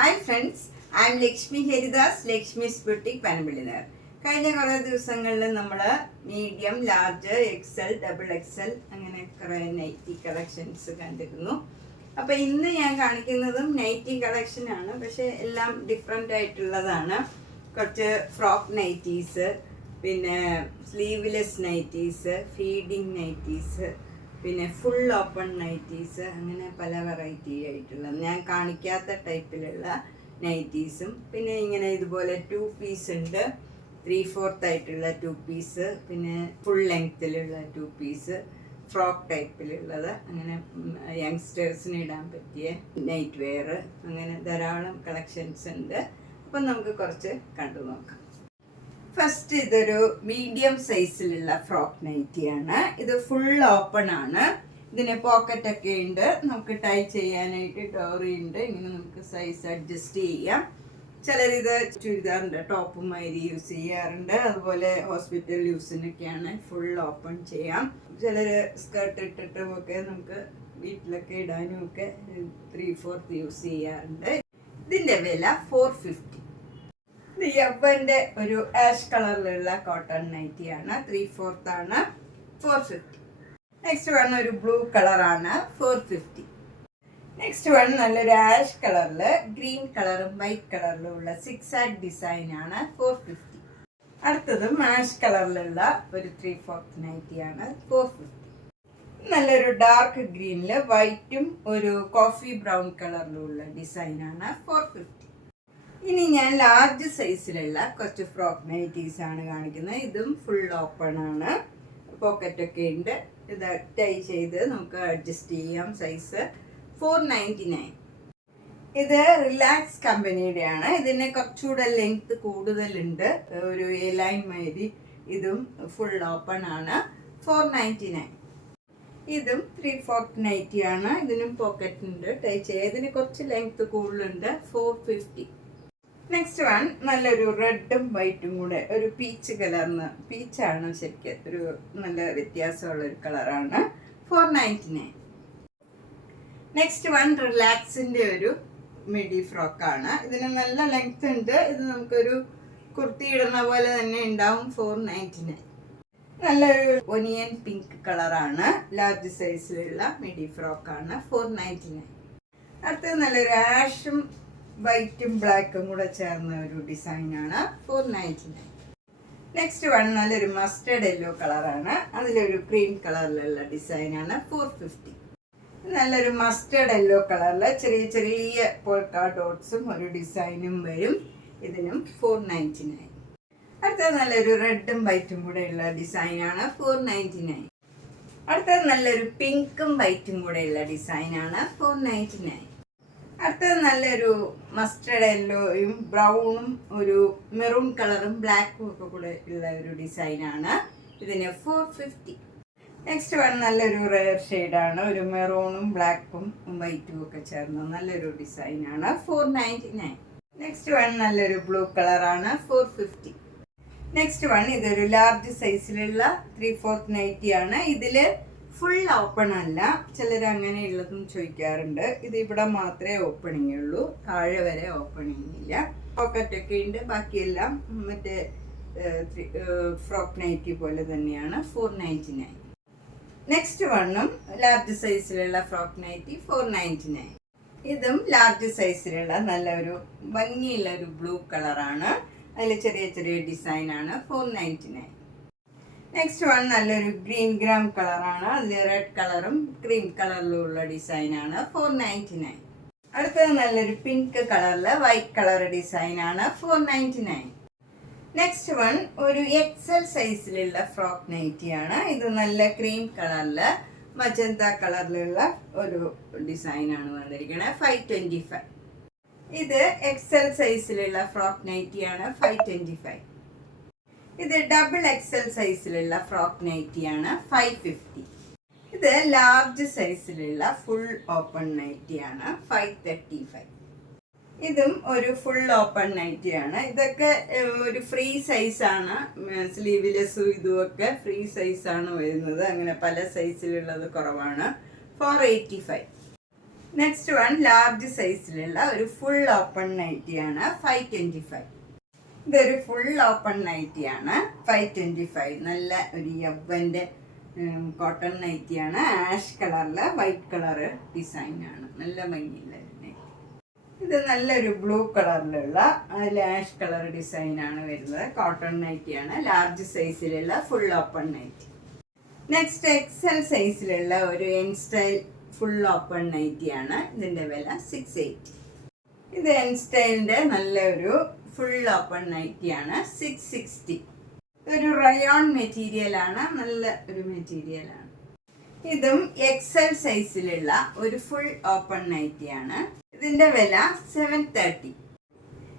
Hi friends, I M Lakshmi Haridas, Lakshmi's boutique പനമ്പള്ളിനഗർ. കഴിഞ്ഞ കുറേ ദിവസങ്ങളിൽ നമ്മൾ medium, large, Excel, double Excel അങ്ങനെ കുറേ നൈറ്റി കളക്ഷൻസ് കണ്ടിരുന്നു. അപ്പോൾ ഇന്ന് ഞാൻ കാണിക്കുന്നതും നൈറ്റി കളക്ഷനാണ്, പക്ഷേ എല്ലാം ഡിഫറെൻ്റ് ആയിട്ടുള്ളതാണ്. കുറച്ച് ഫ്രോക്ക് നൈറ്റീസ്, പിന്നെ സ്ലീവ്ലെസ് നൈറ്റീസ്, ഫീഡിങ് നൈറ്റീസ്, പിന്നെ ഫുൾ ഓപ്പൺ നൈറ്റീസ്, അങ്ങനെ പല വെറൈറ്റി ആയിട്ടുള്ള ഞാൻ കാണിക്കാത്ത ടൈപ്പിലുള്ള നൈറ്റീസും, പിന്നെ ഇങ്ങനെ ഇതുപോലെ 2 പീസ് ഉണ്ട്, 3/4 ആയിട്ടുള്ള 2 പീസ്, പിന്നെ ഫുൾ ലെങ്ത്തിലുള്ള 2 പീസ്, ഫ്രോക്ക് ടൈപ്പിലുള്ളത്, അങ്ങനെ യങ്സ്റ്റേഴ്സിന് ഇടാൻ പറ്റിയ നൈറ്റ് വെയർ, അങ്ങനെ ധാരാളം കളക്ഷൻസ് ഉണ്ട്. അപ്പം നമുക്ക് കുറച്ച് കണ്ടു നോക്കാം. ഫസ്റ്റ് ഇതൊരു മീഡിയം സൈസിലുള്ള ഫ്രോക്ക് നൈറ്റിയാണ്. ഇത് ഫുൾ ഓപ്പൺ ആണ്. ഇതിന് പോക്കറ്റൊക്കെ ഉണ്ട്, നമുക്ക് ടൈ ചെയ്യാനായിട്ട് ഡോറി ഉണ്ട്. ഇങ്ങനെ നമുക്ക് സൈസ് അഡ്ജസ്റ്റ് ചെയ്യാം. ചിലരിത് ചുരിദാറിൻ്റെ ടോപ്പുമാതിരി യൂസ് ചെയ്യാറുണ്ട്, അതുപോലെ ഹോസ്പിറ്റൽ യൂസിനൊക്കെയാണ് ഫുൾ ഓപ്പൺ ചെയ്യാം. ചിലർ സ്കേർട്ട് ഇട്ടിട്ടും ഒക്കെ നമുക്ക് വീട്ടിലൊക്കെ ഇടാനും ഒക്കെ 3/4 യൂസ് ചെയ്യാറുണ്ട്. ഇതിൻ്റെ വില 450. ഇത് യവ്വൻ്റെ ഒരു ആഷ് കളറിലുള്ള കോട്ടൺ നൈറ്റിയാണ്, 3/4 ആണ്, 450. നെക്സ്റ്റ് വൺ ഒരു ബ്ലൂ കളറാണ്, 450. നെക്സ്റ്റ് വൺ നല്ലൊരു ആഷ് കളറിൽ ഗ്രീൻ കളറും വൈറ്റ് കളറിലും ഉള്ള 6 ഡിസൈനാണ്, 450. അടുത്തതും ആഷ് കളറിലുള്ള ഒരു 3/4 നൈറ്റിയാണ്, 450. നല്ലൊരു ഡാർക്ക് ഗ്രീനിൽ വൈറ്റും ഒരു കോഫി ബ്രൗൺ കളറിലും ഉള്ള ഡിസൈനാണ്, 450. ഇനി ഞാൻ ലാർജ് സൈസിലുള്ള കുറച്ച് ഫ്രോക്ക് നൈറ്റീസ് ആണ് കാണിക്കുന്നത്. ഇതും ഫുൾ ഓപ്പൺ ആണ്, പോക്കറ്റൊക്കെ ഉണ്ട്. ഇത് ടൈ ചെയ്ത് നമുക്ക് അഡ്ജസ്റ്റ് ചെയ്യാം. സൈസ് 499. ഇത് റിലാക്സ് കമ്പനിയുടെയാണ്. ഇതിന് കുറച്ചുകൂടെ ലെങ്ത് കൂടുതലുണ്ട്, ഒരു എ ലൈൻ മാതിരി. ഇതും ഫുൾ ഓപ്പൺ ആണ്, 499. ഇതും 3/4 നൈറ്റിയാണ്. ഇതിനും പോക്കറ്റ് ഉണ്ട്, ടൈ ചെയ്തതിന് കുറച്ച് ലെങ്ത് കൂടുതലുണ്ട്, 450. നെക്സ്റ്റ് വൺ നല്ലൊരു റെഡും വൈറ്റും കൂടെ ഒരു പീച്ച് കളർന്ന്, പീച്ചാണ് ശരിക്കും, ഒരു നല്ല വ്യത്യാസമുള്ളൊരു കളറാണ്, 499. നെക്സ്റ്റ് വൺ റിലാക്സിൻ്റെ ഒരു മിഡി ഫ്രോക്കാണ്. ഇതിന് നല്ല ലെങ്ത് ഉണ്ട്. ഇത് നമുക്കൊരു കുർത്തി ഇടുന്ന പോലെ തന്നെ ഉണ്ടാവും, 499. നല്ലൊരു ഒനിയൻ പിങ്ക് കളറാണ്, ലാർജ് സൈസിലുള്ള മിഡി ഫ്രോക്കാണ്, 499. അടുത്തത് നല്ലൊരു ആഷും വൈറ്റും ബ്ലാക്കും കൂടെ ചേർന്ന ഒരു ഡിസൈനാണ്, 499. നെക്സ്റ്റ് വൺ നല്ലൊരു മസ്റ്റേർഡ് യെല്ലോ കളറാണ്, അതിലൊരു ക്രീം കളറിലുള്ള ഡിസൈനാണ്, 450. നല്ലൊരു മസ്റ്റേർഡ് യെല്ലോ കളറിൽ ചെറിയ ചെറിയ പോൾക്ക ഡോട്ട്സും ഒരു ഡിസൈനും വരും. ഇതിനും 499. അടുത്തത് നല്ലൊരു റെഡും വൈറ്റും കൂടെ ഉള്ള ഡിസൈനാണ്, 499. അടുത്തത് നല്ലൊരു പിങ്കും വൈറ്റും കൂടെ ഉള്ള ഡിസൈനാണ്, 499. അടുത്തത് നല്ലൊരു മസ്റ്റേർഡ് യെല്ലോയും ബ്രൗണും ഒരു മെറൂൺ കളറും ബ്ലാക്കും ഒക്കെ കൂടെ ഉള്ള ഒരു ഡിസൈനാണ്. ഇതിന് 450. നെക്സ്റ്റ് വൺ നല്ലൊരു റെയർ ഷെയ്ഡാണ്, ഒരു മെറൂണും ബ്ലാക്കും വൈറ്റും ഒക്കെ ചേർന്ന നല്ലൊരു ഡിസൈനാണ്, 499. നെക്സ്റ്റ് വൺ നല്ലൊരു ബ്ലൂ കളറാണ്, 450. നെക്സ്റ്റ് വൺ ഇതൊരു ലാർജ് സൈസിലുള്ള 3/4 നൈറ്റിയാണ്. ഇതിൽ ഫുൾ ഓപ്പൺ അല്ല, ചിലർ അങ്ങനെയുള്ളതും ചോദിക്കാറുണ്ട്. ഇത് ഇവിടെ മാത്രമേ ഓപ്പണിംഗ് ഉള്ളൂ, താഴെ വരെ ഓപ്പണിംഗ് ഇല്ല. പോക്കറ്റൊക്കെ ഉണ്ട്, ബാക്കിയെല്ലാം മറ്റേ ഫ്രോക്ക് നൈറ്റി പോലെ തന്നെയാണ്, 499. നെക്സ്റ്റ് വണ്ണും ലാർജ് സൈസിലുള്ള ഫ്രോക്ക് നൈറ്റി, 499. ഇതും ലാർജ് സൈസിലുള്ള നല്ലൊരു ഭംഗിയുള്ള ഒരു ബ്ലൂ കളറാണ്, അതിൽ ചെറിയ ചെറിയ ഡിസൈനാണ്, 499. നെക്സ്റ്റ് വൺ നല്ലൊരു ഗ്രീൻ ഗ്രാം കളറാണ്, അതിൽ റെഡ് കളറും ക്രീം കളറിലും ഉള്ള ഡിസൈനാണ്, 499. അടുത്തത് നല്ലൊരു പിങ്ക് കളറിൽ വൈറ്റ് കളർ ഡിസൈനാണ്, 499. നെക്സ്റ്റ് വൺ ഒരു എക്സൽ സൈസിലുള്ള ഫ്രോക്ക് നൈറ്റിയാണ്. ഇത് നല്ല ക്രീം കളറിൽ മജന്ത കളറിലുള്ള ഒരു ഡിസൈനാണ് വന്നിരിക്കുന്നത്, 525. ഇത് എക്സൽ സൈസിലുള്ള ഫ്രോക്ക് നൈറ്റിയാണ്, 525. ഇത് ഡബിൾ എക്സൽ സൈസിലുള്ള ഫ്രോക്ക് നൈറ്റിയാണ്, 550. ഇത് ലാർജ് സൈസിലുള്ള ഫുൾ ഓപ്പൺ നൈറ്റിയാണ്, 535. ഇതും ഒരു ഫുൾ ഓപ്പൺ നൈറ്റിയാണ്. ഇതൊക്കെ ഒരു ഫ്രീ സൈസാണ്, സ്ലീവ്ലെസ്സും ഇതുമൊക്കെ ഫ്രീ സൈസാണ് വരുന്നത്. അങ്ങനെ പല സൈസിലുള്ളത് കുറവാണ്, 485. നെക്സ്റ്റ് വൺ ലാർജ് സൈസിലുള്ള ഒരു ഫുൾ ഓപ്പൺ നൈറ്റിയാണ് 525. ഇതൊരു ഫുൾ ഓപ്പൺ നൈറ്റിയാണ് 525. നല്ല ഒരു യവ്വൻ്റെ കോട്ടൺ നൈറ്റിയാണ്. ആഷ് കളറില് വൈറ്റ് കളറ് ഡിസൈനാണ്. നല്ല ഭംഗിയുള്ള ഒരു നൈറ്റി. ഇത് നല്ലൊരു ബ്ലൂ കളറിലുള്ള ആഷ് കളർ ഡിസൈനാണ് വരുന്നത്. കോട്ടൺ നൈറ്റിയാണ്. ലാർജ് സൈസിലുള്ള full open nightie. Next Excel സൈസിലുള്ള ഒരു എൻ സ്റ്റൈൽ ഫുൾ ഓപ്പൺ നൈറ്റിയാണ്. ഇതിൻ്റെ വില 680. ഇത് എൻ സ്റ്റൈലിൻ്റെ നല്ലൊരു ഫുൾ ഓപ്പൺ നൈറ്റിയാണ് 660. ഒരു റയോൺ മെറ്റീരിയലാണ്. നല്ല ഒരു മെറ്റീരിയലാണ്. ഇതും എക്സൽ സൈസിലുള്ള ഒരു ഫുൾ ഓപ്പൺ നൈറ്റിയാണ്. ഇതിൻ്റെ വില 730.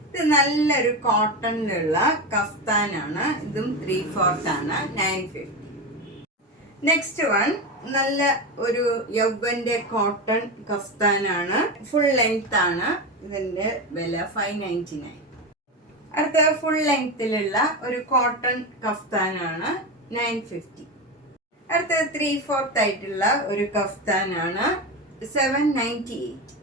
ഇത് നല്ലൊരു കോട്ടണിലുള്ള കഫ്താനാണ്. ഇതും 3/4 ആണ്. 950. നെക്സ്റ്റ് വൺ നല്ല ഒരു യൗവന്റെ കോട്ടൺ കഫ്താനാണ്. ഫുൾ ലെങ്ത് ആണ്. ഇതിന്റെ വില 599. അടുത്ത ഫുൾ ലെങ്ത്തിലുള്ള ഒരു കോട്ടൺ കഫ്താനാണ് 950. അടുത്ത 3/4 ആയിട്ടുള്ള ഒരു കഫ്താനാണ് 798.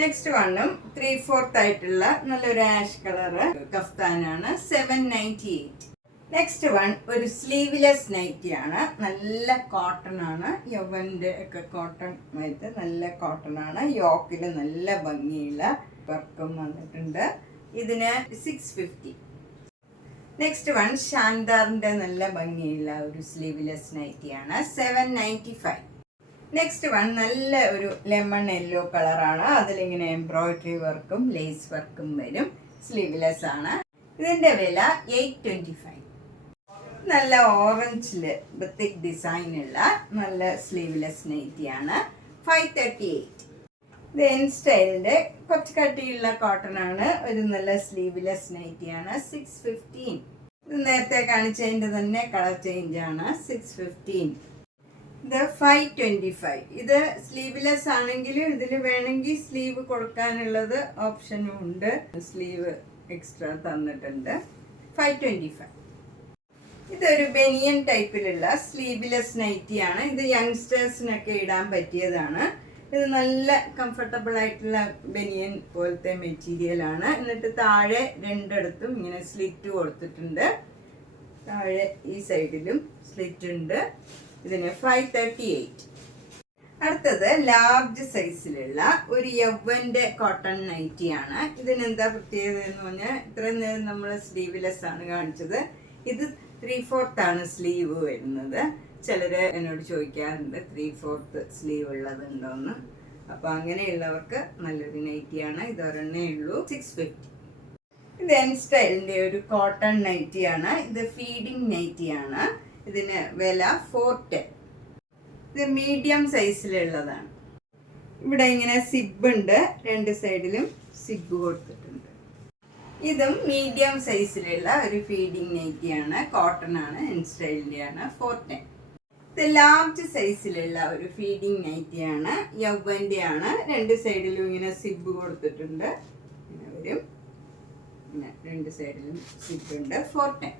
നെക്സ്റ്റ് വണ്ണും 3/4 ആയിട്ടുള്ള നല്ലൊരു ആഷ് കളറ് കഫ്താനാണ് 798. നെക്സ്റ്റ് വൺ ഒരു സ്ലീവ്ലെസ് നൈറ്റിയാണ്. നല്ല കോട്ടൺ ആണ്. യവന്റെ ഒക്കെ കോട്ടൺ ആയിട്ട് നല്ല കോട്ടൺ ആണ്. യോക്കിൽ നല്ല ഭംഗിയുള്ള വർക്കും വന്നിട്ടുണ്ട്. ഇതിന് 650. നെക്സ്റ്റ് വൺ ഷാൻദാറിന്റെ നല്ല ഭംഗിയുള്ള ഒരു സ്ലീവ്ലെസ് നൈറ്റിയാണ് 795. നെക്സ്റ്റ് വൺ നല്ല ഒരു ലെമൺ യെല്ലോ കളറാണ്. അതിലിങ്ങനെ എംബ്രോയിഡറി വർക്കും ലേസ് വർക്കും വരും. സ്ലീവ്ലെസ് ആണ്. ഇതിന്റെ വില 825. നല്ല ഓറഞ്ചില് ബത്തിക് ഡിസൈനുള്ള നല്ല സ്ലീവ്ലെസ് നൈറ്റിയാണ് 538. ഇത് എൻ സ്റ്റൈലിന്റെ കുറച്ച് കട്ടിയുള്ള കോട്ടൺ ആണ്. ഒരു നല്ല സ്ലീവ്ലെസ് നൈറ്റിയാണ് 615. ഇത് നേരത്തെ കാണിച്ചതിന്റെ തന്നെ കളർ ചേഞ്ച് ആണ് 615. ഇത് 525. ഇത് സ്ലീവ്ലെസ് ആണെങ്കിലും ഇതിൽ വേണമെങ്കിൽ സ്ലീവ് കൊടുക്കാനുള്ളത് ഓപ്ഷനും ഉണ്ട്. സ്ലീവ് എക്സ്ട്രാ തന്നിട്ടുണ്ട്. 525. ഇതൊരു ബനിയൻ ടൈപ്പിലുള്ള സ്ലീവ്ലെസ് നൈറ്റിയാണ്. ഇത് യങ്സ്റ്റേഴ്സിനൊക്കെ ഇടാൻ പറ്റിയതാണ്. ഇത് നല്ല കംഫർട്ടബിൾ ആയിട്ടുള്ള ബനിയൻ പോലത്തെ മെറ്റീരിയൽ ആണ്. എന്നിട്ട് താഴെ രണ്ടിടത്തും ഇങ്ങനെ സ്ലിറ്റ് കൊടുത്തിട്ടുണ്ട്. താഴെ ഈ സൈഡിലും സ്ലിറ്റ് ഉണ്ട്. ഇതിന് 538. അടുത്തത് ലാർജ് സൈസിലുള്ള ഒരു യവ്വന്റെ കോട്ടൺ നൈറ്റിയാണ്. ഇതിനെന്താ പ്രത്യേകത എന്ന് പറഞ്ഞാൽ ഇത്രയും നേരം നമ്മൾ സ്ലീവ്ലെസ് ആണ് കാണിച്ചത്. ഇത് 3/4 ആണ് സ്ലീവ് വരുന്നത്. ചിലർ എന്നോട് ചോദിക്കാറുണ്ട് 3/4 സ്ലീവ് ഉള്ളതുണ്ടോന്ന്. അപ്പോൾ അങ്ങനെയുള്ളവർക്ക് നല്ലൊരു നൈറ്റിയാണ്. ഇത് ഒരെണ്ണേ ഉള്ളൂ. 650. ഇത് എൻ സ്റ്റൈലിന്റെ ഒരു കോട്ടൺ നൈറ്റിയാണ്. ഇത് ഫീഡിങ് നൈറ്റിയാണ്. ഇതിന് വില 410. ഇത് മീഡിയം സൈസിലുള്ളതാണ്. ഇവിടെ ഇങ്ങനെ സിബ് ഉണ്ട്. രണ്ട് സൈഡിലും സിബ് കൊടുത്തിട്ടുണ്ട്. ഇതും മീഡിയം സൈസിലുള്ള ഒരു ഫീഡിങ് നൈറ്റിയാണ്. കോട്ടൺ ആണ്. എൻ സ്റ്റൈലിന്റെ ആണ് 410. ഇത് ലാർജ് സൈസിലുള്ള ഒരു ഫീഡിങ് നൈറ്റിയാണ്. യവ്വന്റെ ആണ്. രണ്ട് സൈഡിലും ഇങ്ങനെ സിബ് കൊടുത്തിട്ടുണ്ട്. ഇങ്ങനെ വരും. രണ്ട് സൈഡിലും സിബ് ഉണ്ട്. 410.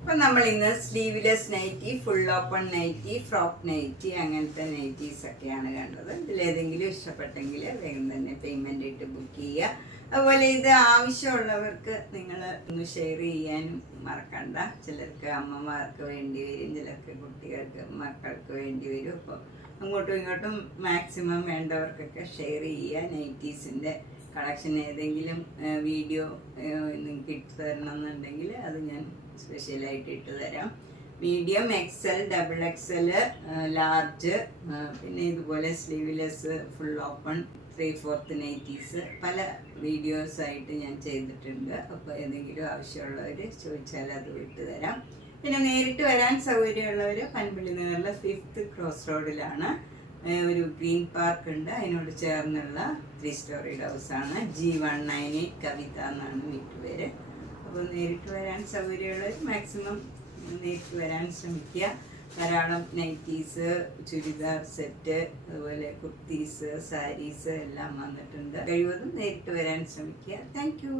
അപ്പം നമ്മൾ ഇന്ന് sleeveless nighty, full open nighty, frock nighty, അങ്ങനത്തെ നൈറ്റീസ് ഒക്കെയാണ് കണ്ടത്. ഇതിലേതെങ്കിലും ഇഷ്ടപ്പെട്ടെങ്കിൽ വേഗം തന്നെ പേയ്മെന്റ് ഇട്ട് ബുക്ക് ചെയ്യുക. അതുപോലെ ഇത് ആവശ്യമുള്ളവർക്ക് നിങ്ങൾ ഒന്ന് ഷെയർ ചെയ്യാനും മറക്കണ്ട. ചിലർക്ക് അമ്മമാർക്ക് വേണ്ടി വരും, ചിലർക്ക് കുട്ടികൾക്ക് മക്കൾക്ക് വേണ്ടി വരും. അപ്പോൾ അങ്ങോട്ടും ഇങ്ങോട്ടും മാക്സിമം വേണ്ടവർക്കൊക്കെ ഷെയർ ചെയ്യുക. നൈറ്റീസിൻ്റെ കളക്ഷൻ ഏതെങ്കിലും വീഡിയോ നിങ്ങൾക്ക് ഇട്ട് തരണം എന്നുണ്ടെങ്കിൽ അത് ഞാൻ സ്പെഷ്യലായിട്ട് ഇട്ട് തരാം. Medium, XL, double XL, large, പിന്നെ ഇതുപോലെ സ്ലീവ്ലെസ്, ഫുൾ ഓപ്പൺ, 3/4 നൈറ്റീസ് പല വീഡിയോസായിട്ട് ഞാൻ ചെയ്തിട്ടുണ്ട്. അപ്പോൾ ഏതെങ്കിലും ആവശ്യമുള്ളവർ ചോദിച്ചാൽ അത് വിട്ടു തരാം. പിന്നെ നേരിട്ട് വരാൻ സൗകര്യമുള്ളവർ പൻപള്ളി നഗറിലെ 5th ക്രോസ് റോഡിലാണ് ഒരു ഗ്രീൻ പാർക്ക് ഉണ്ട്. അതിനോട് ചേർന്നുള്ള 3 സ്റ്റോറിഡ് ഹൗസാണ്. G198 കവിത എന്നാണ് വീട്ടുപേര്. അപ്പോൾ നേരിട്ട് വരാൻ സൗകര്യമുള്ളവർ മാക്സിമം നേരിട്ട് വരാൻ ശ്രമിക്കുക. ധാരാളം നൈറ്റീസ്, ചുരിദാർ സെറ്റ്, അതുപോലെ കുർത്തീസ്, സാരീസ് എല്ലാം വന്നിട്ടുണ്ട്. കഴിവതും നേരിട്ട് വരാൻ ശ്രമിക്കുക. Thank you.